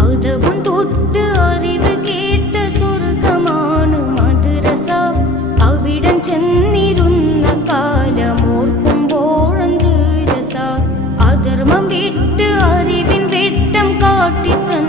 അതവും തൊട്ട് അറിവ് കേട്ട സ്വർഗമാണ് മദ്രസ. അവിടം ചെന്നിരുന്ന കാലമോർക്കുമ്പോഴെന്ത് രസ. അധർമ്മം വിട്ട് അറിവിൻ വെട്ടം കാട്ടിത്ത